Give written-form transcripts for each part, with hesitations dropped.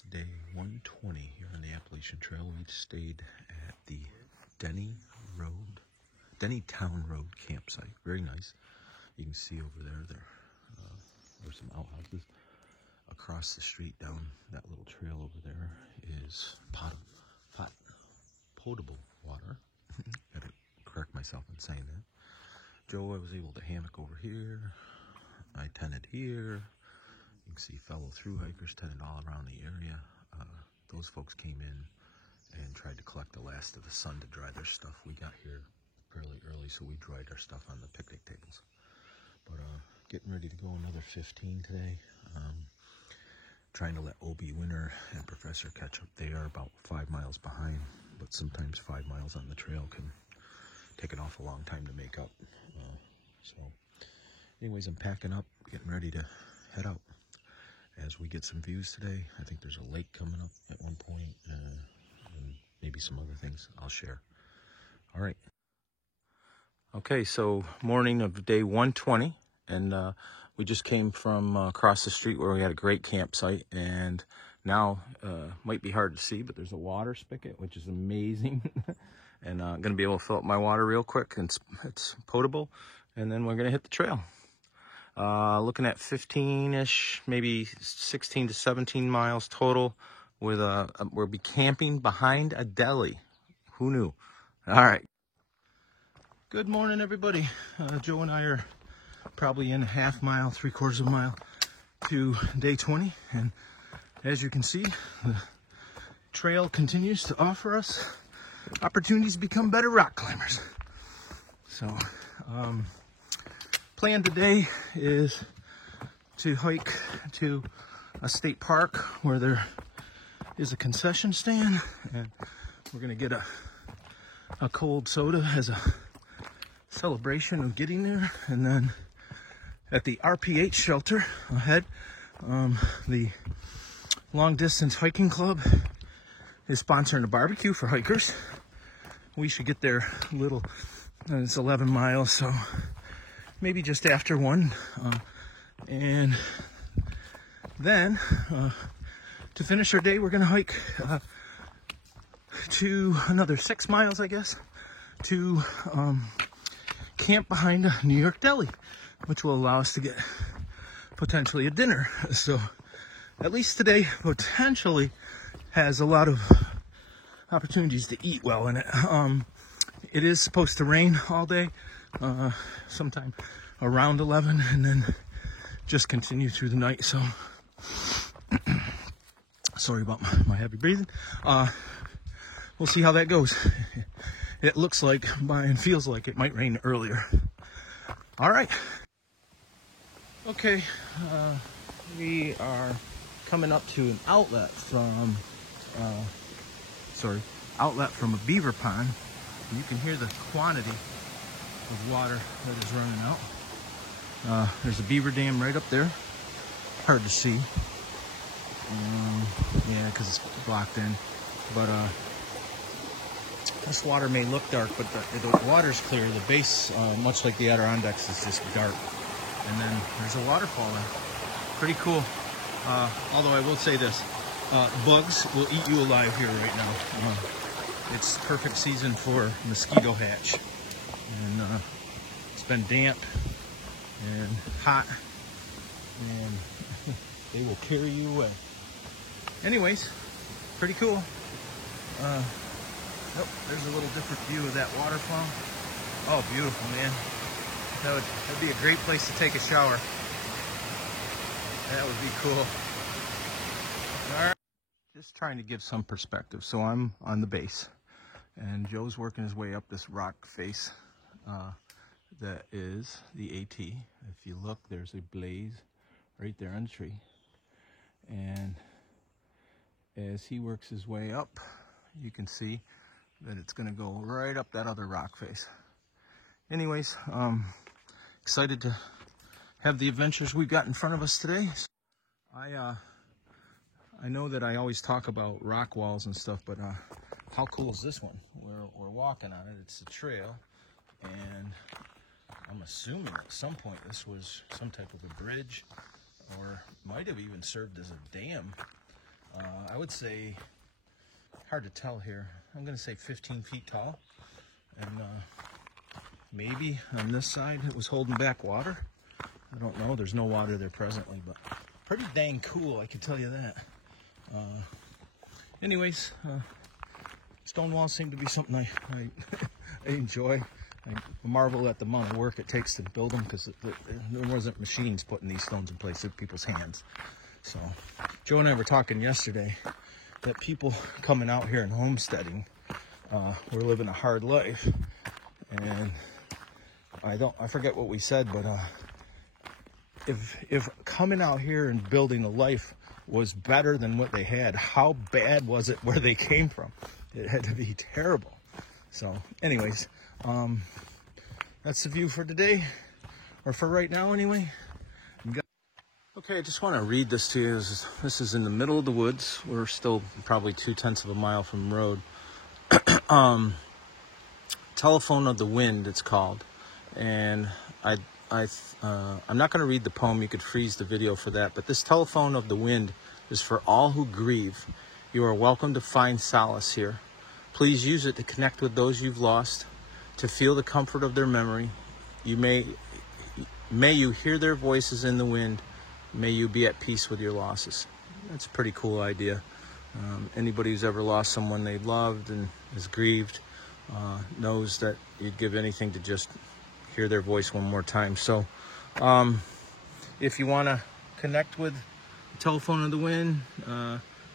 It's day 120 here on the Appalachian Trail. We stayed at the Denny Town Road campsite. Very nice. You can see over there's some outhouses. Across the street down that little trail over there is potable water. Gotta correct myself in saying that. Joe, I was able to hammock over here. I tented here. You can see fellow through hikers tented all around the area. Those folks came in and tried to collect the last of the sun to dry their stuff. We got here fairly early, so we dried our stuff on the picnic tables. But getting ready to go another 15 today. Trying to let Obie Winter and Professor catch up. They are about 5 miles behind, but sometimes 5 miles on the trail can take an awful long time to make up. So anyways, I'm packing up, getting ready to head out as we get some views today. I think there's a lake coming up at one point, and maybe some other things I'll share. All right. Okay, so morning of day 120, and we just came from across the street where we had a great campsite, and now might be hard to see, but there's a water spigot, which is amazing. And I'm going to be able to fill up my water real quick, and it's potable, and then we're going to hit the trail. Looking at 15-ish, maybe 16 to 17 miles total. We'll be camping behind a deli. Who knew? All right. Good morning, everybody. Joe and I are probably in a half mile, 3/4 of a mile to day 20. And as you can see, the trail continues to offer us opportunities to become better rock climbers. So, plan today is to hike to a state park where there is a concession stand, and we're gonna get a cold soda as a celebration of getting there. And then at the RPH shelter ahead, the Long Distance Hiking Club is sponsoring a barbecue for hikers. We should get there a little, it's 11 miles, so maybe just after 1. And then to finish our day, we're gonna hike to another 6 miles, I guess, to camp behind a New York deli, which will allow us to get potentially a dinner. So at least today potentially has a lot of opportunities to eat well in it. It is supposed to rain all day, sometime around 11, and then just continue through the night. So sorry about my heavy breathing. We'll see how that goes. It looks like and feels like it might rain earlier. All right. Okay, we are coming up to an outlet from a beaver pond. You can hear the quantity of water that is running out. There's a beaver dam right up there. Hard to see. Yeah, because it's blocked in. But this water may look dark, but the water's clear. The base, much like the Adirondacks, is just dark. And then there's a waterfall there. Pretty cool. Although I will say this, bugs will eat you alive here right now. It's perfect season for mosquito hatch. And it's been damp and hot, and they will carry you away. Anyways, pretty cool. Oh, there's a little different view of that waterfall. Oh, beautiful, man. That'd be a great place to take a shower. That would be cool. All right. Just trying to give some perspective. So I'm on the base, and Joe's working his way up this rock face. That is the AT. If you look, there's a blaze right there on the tree. And as he works his way up, you can see that it's going to go right up that other rock face. Anyways, excited to have the adventures we've got in front of us today. I know that I always talk about rock walls and stuff, but how cool is this one? We're walking on it. It's a trail, and I'm assuming at some point this was some type of a bridge, or might have even served as a dam I would say, hard to tell here, I'm going to say 15 feet tall. And maybe on this side it was holding back water. I don't know. There's no water there presently, but pretty dang cool, I can tell you that. Anyways, stone walls seem to be something I enjoy. I marvel at the amount of work it takes to build them, because there wasn't machines putting these stones in place, with people's hands. So Joe and I were talking yesterday that people coming out here and homesteading, we're living a hard life, and I forget what we said, but if coming out here and building a life was better than what they had, how bad was it where they came from? It had to be terrible. So anyways, that's the view for today, or for right now anyway. Okay, I just want to read this to you. This is in the middle of the woods. We're still probably 2/10 of a mile from the road. Telephone of the Wind, it's called. And I'm not going to read the poem. You could freeze the video for that. But this Telephone of the Wind is for all who grieve. You are welcome to find solace here. Please use it to connect with those you've lost, to feel the comfort of their memory. May you hear their voices in the wind. May you be at peace with your losses. That's a pretty cool idea. Anybody who's ever lost someone they loved and is grieved knows that you'd give anything to just hear their voice one more time. So if you want to connect with Telephone of the Wind,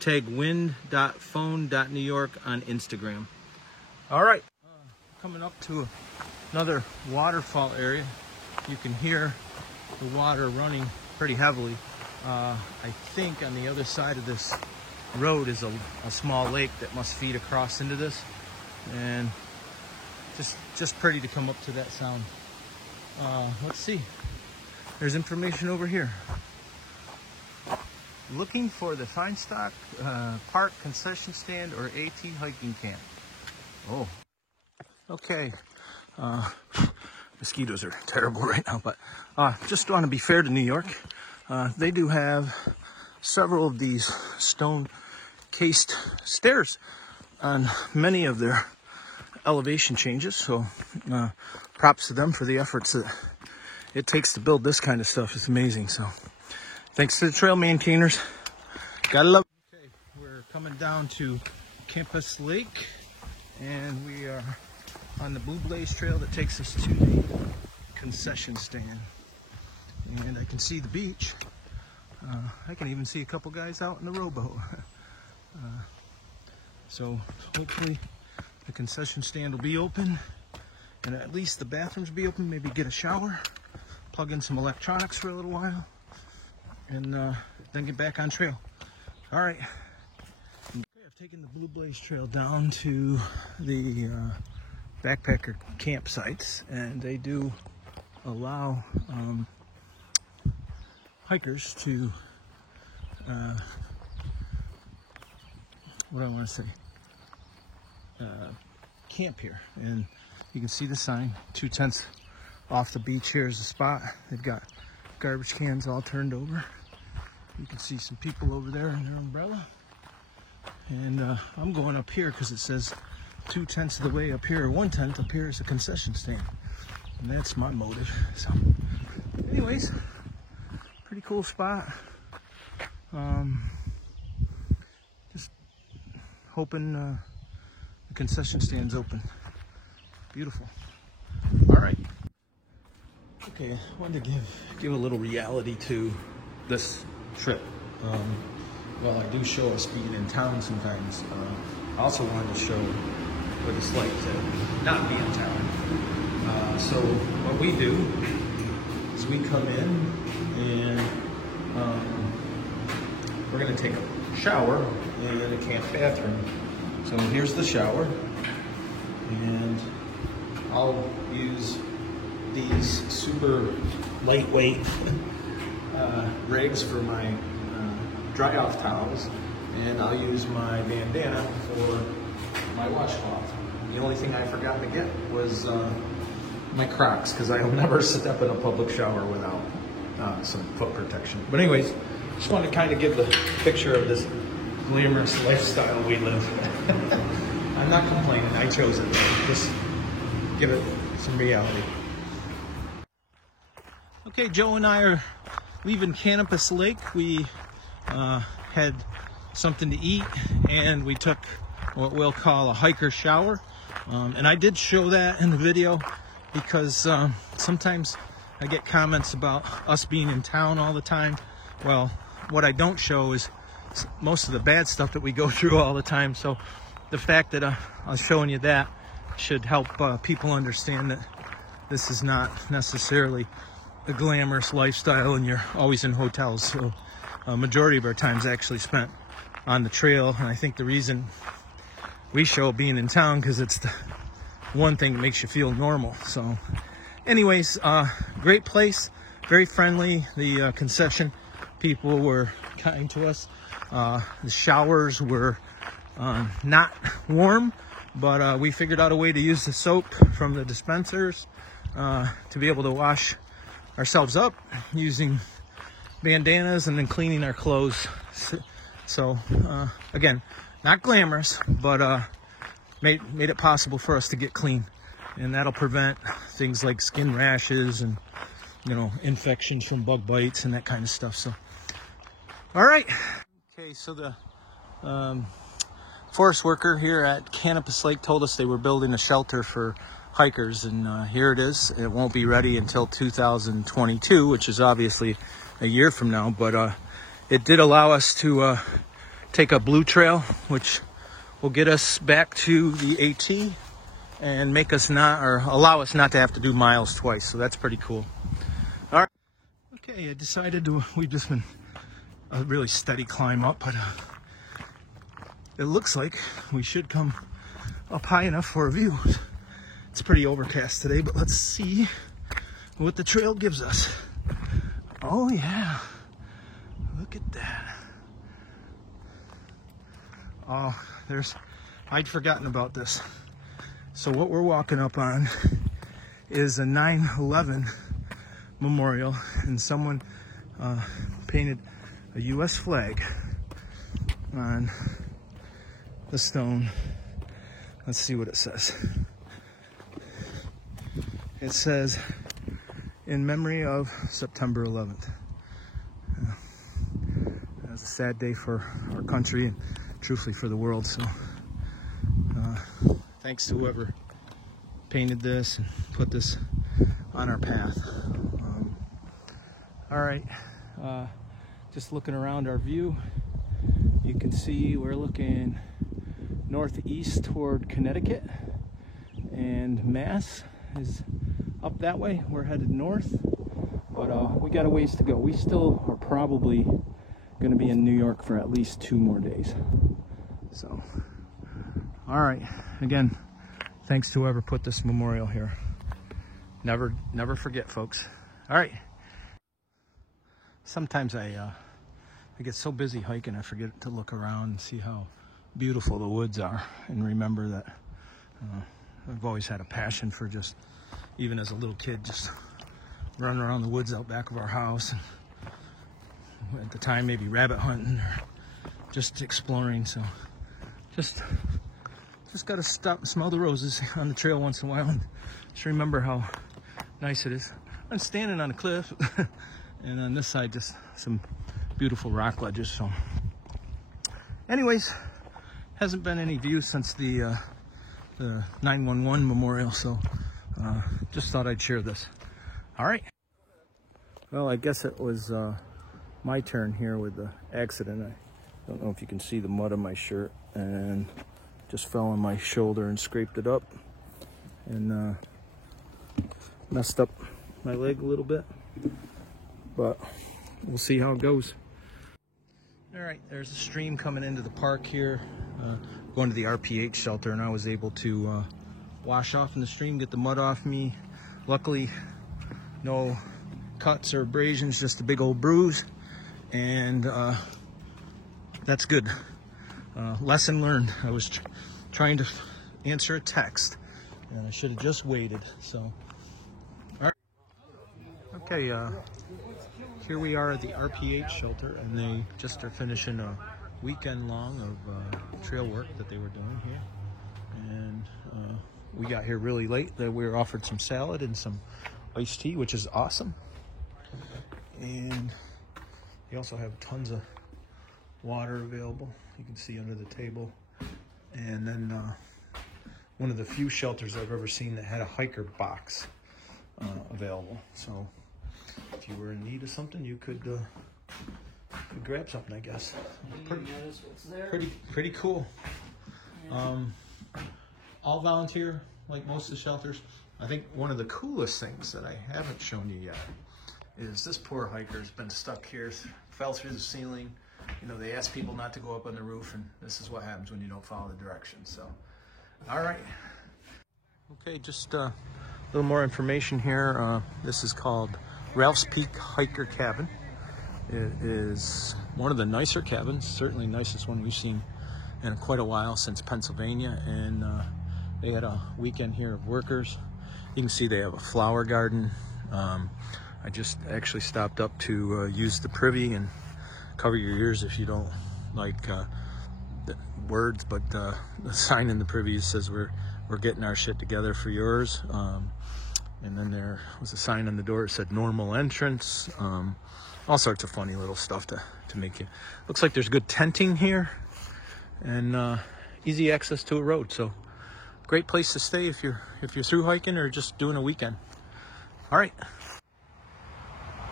tag wind.phone.newyork on Instagram. All right, coming up to another waterfall area. You can hear the water running pretty heavily. I think on the other side of this road is a small lake that must feed across into this, and just pretty to come up to that sound. Let's see. There's information over here. Looking for the Feinstock Park concession stand or AT hiking camp. Oh, okay. Mosquitoes are terrible right now, but just want to be fair to New York. They do have several of these stone cased stairs on many of their elevation changes, so props to them for the efforts that it takes to build this kind of stuff. It's amazing. So thanks to the trail maintainers. Gotta love it. Okay, we're coming down to Campus Lake, and we are on the Blue Blaze Trail that takes us to the concession stand. And I can see the beach. I can even see a couple guys out in the rowboat. So hopefully the concession stand will be open, and at least the bathrooms will be open. Maybe get a shower, plug in some electronics for a little while, and then get back on trail. All right. Okay, I've taken the Blue Blaze Trail down to the backpacker campsites, and they do allow hikers to what do I want to say, camp here. And you can see the sign, 2/10 off the beach. Here's the spot. They've got garbage cans all turned over. You can see some people over there in their umbrella, and I'm going up here because it says 2/10 of the way up here, or 1/10 up here is a concession stand, and that's my motive. So anyways, pretty cool spot. Just hoping the concession stand's open. Beautiful. All right. Okay, I wanted to give a little reality to this trip. Well, I do show us being in town sometimes. I also wanted to show what it's like to not be in town. So what we do is we come in and we're going to take a shower in a camp bathroom. So here's the shower, and I'll use these super lightweight rigs for my dry off towels, and I'll use my bandana for my washcloth. The only thing I forgot to get was my Crocs, because I'll never step in a public shower without some foot protection. But anyways, just want to kind of give the picture of this glamorous lifestyle we live. I'm not complaining, I chose it. Just give it some reality. Okay, Joe and I are leaving Canopus Lake. We had something to eat and we took what we'll call a hiker shower. And I did show that in the video because sometimes I get comments about us being in town all the time. Well, what I don't show is most of the bad stuff that we go through all the time. So the fact that I'm showing you that should help people understand that this is not necessarily a glamorous lifestyle and you're always in hotels. So a majority of our time is actually spent on the trail. And I think the reason we show being in town because it's the one thing that makes you feel normal. So anyways, great place, very friendly. The concession people were kind to us. The showers were not warm, but we figured out a way to use the soap from the dispensers to be able to wash ourselves up using bandanas and then cleaning our clothes. So again, not glamorous, but made it possible for us to get clean, and that'll prevent things like skin rashes and, you know, infections from bug bites and that kind of stuff. So all right, okay, so the forest worker here at Canopus Lake told us they were building a shelter for hikers, and here it is. It won't be ready until 2022, which is obviously a year from now, but it did allow us to take a blue trail, which will get us back to the AT and make us not, or allow us not to have to do miles twice. So that's pretty cool. All right. Okay, I decided we've just been a really steady climb up, but it looks like we should come up high enough for a view. It's pretty overcast today, but let's see what the trail gives us. Oh yeah, look at that. Oh, I'd forgotten about this. So what we're walking up on is a 9/11 memorial, and someone painted a U.S. flag on the stone. Let's see what it says. It says, in memory of September 11th. That was a sad day for our country and truthfully for the world. So thanks to whoever painted this and put this on our path. All right, just looking around our view, you can see we're looking northeast toward Connecticut, and Mass is up that way. We're headed north, but we got a ways to go. We still are probably going to be in New York for at least 2 more days. So, all right, again, thanks to whoever put this memorial here. Never forget, folks. All right. Sometimes I get so busy hiking I forget to look around and see how beautiful the woods are, and remember that I've always had a passion for just, even as a little kid, just running around the woods out back of our house, and at the time maybe rabbit hunting or just exploring. So just gotta stop and smell the roses on the trail once in a while and just remember how nice it is. I'm standing on a cliff and on this side just some beautiful rock ledges. So anyways, hasn't been any view since the 9/11 memorial, so just thought I'd share this. All right. Well, I guess it was my turn here with the accident. I don't know if you can see the mud on my shirt, and just fell on my shoulder and scraped it up, and messed up my leg a little bit, but we'll see how it goes. All right, there's a stream coming into the park here, going to the RPH shelter, and I was able to wash off in the stream, get the mud off me. Luckily, no cuts or abrasions, just a big old bruise, and that's good. Lesson learned. I was trying to answer a text, and I should have just waited. So, all right. Okay, here we are at the RPH shelter, and they just are finishing a weekend long of trail work that they were doing here. And we got here really late. We were offered some salad and some iced tea, which is awesome. And they also have tons of water available. You can see under the table. And then one of the few shelters I've ever seen that had a hiker box available. So if you were in need of something, you could grab something, I guess. Pretty cool. All volunteer, like most of the shelters. I think one of the coolest things that I haven't shown you yet is this poor hiker's been stuck here, fell through the ceiling. You know, they ask people not to go up on the roof, and this is what happens when you don't follow the directions. So, all right. Okay, just a little more information here. This is called Ralph's Peak Hiker Cabin. It is one of the nicer cabins, certainly nicest one we've seen in quite a while since Pennsylvania. And they had a weekend here of workers. You can see they have a flower garden. I just actually stopped up to use the privy, and cover your ears if you don't like the words, but the sign in the privy says we're getting our shit together for yours. And then there was a sign on the door that said normal entrance. All sorts of funny little stuff to make you. Looks like there's good tenting here and easy access to a road. So great place to stay if you're through hiking or just doing a weekend. All right.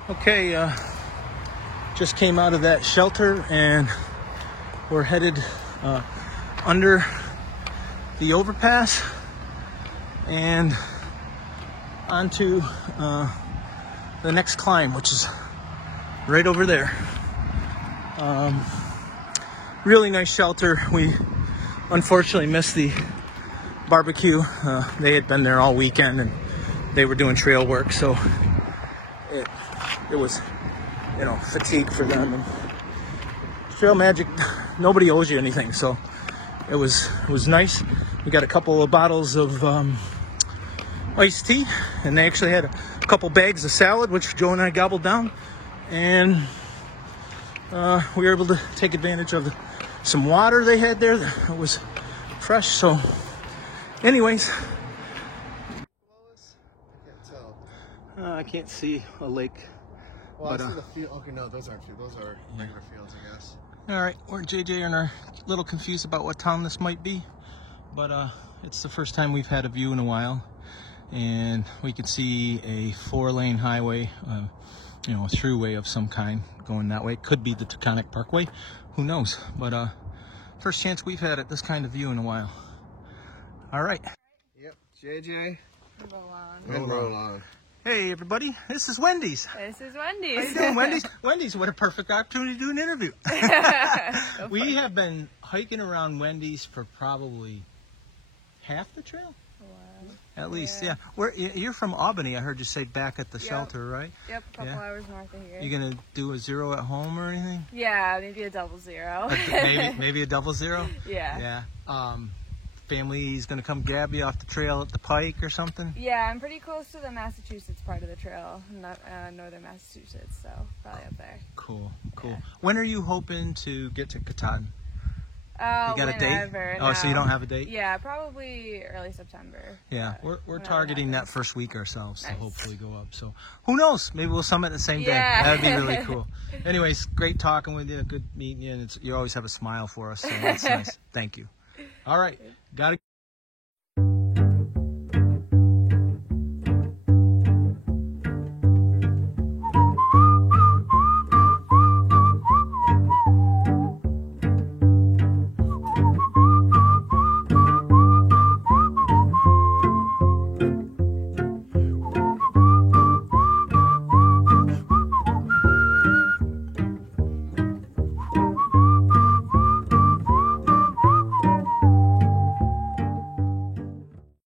Okay, just came out of that shelter and we're headed under the overpass and onto the next climb, which is right over there. Really nice shelter. We unfortunately missed the barbecue. They had been there all weekend and they were doing trail work, so it was, you know, fatigue for them. And Trail Magic, nobody owes you anything, so it was nice. We got a couple of bottles of iced tea, and they actually had a couple bags of salad, which Joe and I gobbled down, and we were able to take advantage of some water they had there that was fresh. So anyways, I can't tell. I can't see a lake. Well, but, I see the field. Okay, no, those aren't fields. Those are regular fields, I guess. All right, we're JJ and are a little confused about what town this might be, but it's the first time we've had a view in a while, and we can see a 4-lane highway, you know, a throughway of some kind going that way. Could be the Taconic Parkway, who knows? But first chance we've had at this kind of view in a while. All right. Yep, JJ. Roll on. Roll on. Hey everybody, this is Wendy's. This is Wendy's. How you doing, Wendy's? Wendy's, what a perfect opportunity to do an interview. We have been hiking around Wendy's for probably half the trail. Wow. At least, yeah. You're from Albany, I heard you say, back at the Yep. shelter, right? Yep, a couple hours north of here. You gonna do a 0 at home or anything? Yeah, maybe a 00. maybe a 00? Yeah. Yeah. Family's gonna come grab you off the trail at the Pike or something? Yeah, I'm pretty close to the Massachusetts part of the trail, not northern Massachusetts, so probably up there. Cool. Yeah. When are you hoping to get to Katahdin? You got a date? Whenever, Oh, so you don't have a date? Yeah, probably early September. Yeah, we're targeting that first week ourselves to Nice. hopefully go up. So who knows? Maybe we'll summit the same day. Yeah. That'd be really cool. Anyways, great talking with you. Good meeting you. And you always have a smile for us, so that's nice. Thank you. All right, gotta.